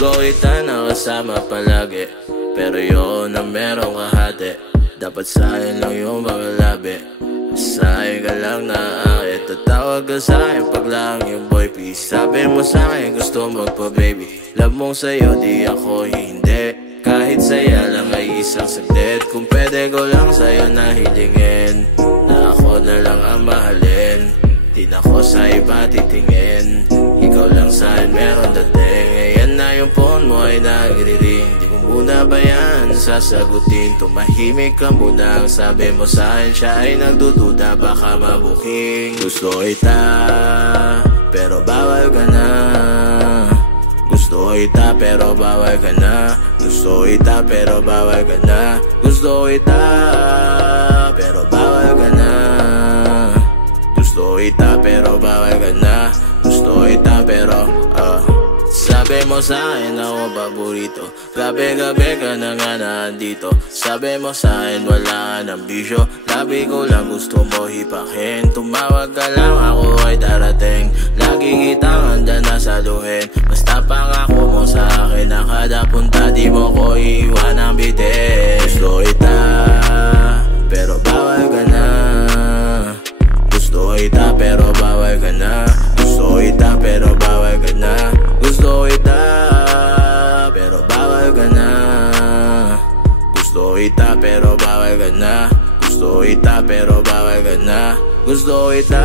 Gusto kita nakasama palagi, pero yun na merong kahati. Dapat sa'kin lang yung mga labi, sa'kin ka lang naaakit. Tatawag ka sa'kin pag lang yung boy please. Sabi mo sa'kin gusto magpa-baby. Love mong sa'yo di ako hindi, kahit saya lang ay isang saglit. Kung pwede ko lang sa'yo nahilingin, na ako na lang ang mahalin. Di na ko sa iba titingin, ikaw lang sa'kin meron dating. Ayan na yung phone mo ay nagre-ring, di mo muna ba yan sasagutin? Tumahimik ka muna, ang sabi mo sa'kin siya ay nagdududa, baka mabuking. Gusto kita pero bawal ka na, gusto kita pero bawal ka na, gusto kita pero bawal ka na, gusto kita pero bawal ka na, gusto kita pero bawal ka na, gusto kita pero Sabi mo sa'kin ako paborito, gabi-gabi ka na nga nandito. Sabi mo sa'kin wala ka ng bisyo, labi ko lang gusto mo hipakin. Tumawag ka lang ako ay darating, lagi kitang handa na saluhin. Basta pangako mo sa'kin na kada punta di mo ko iiwan ng bitin. Gusto kita pero bawal ka na, gusto kita pero bawal ka na, gusto kita pero bawal ka na, gusto kita pero bawal ka na, gusto kita pero bawal ka na, gusto kita pero bawal ka na, gusto kita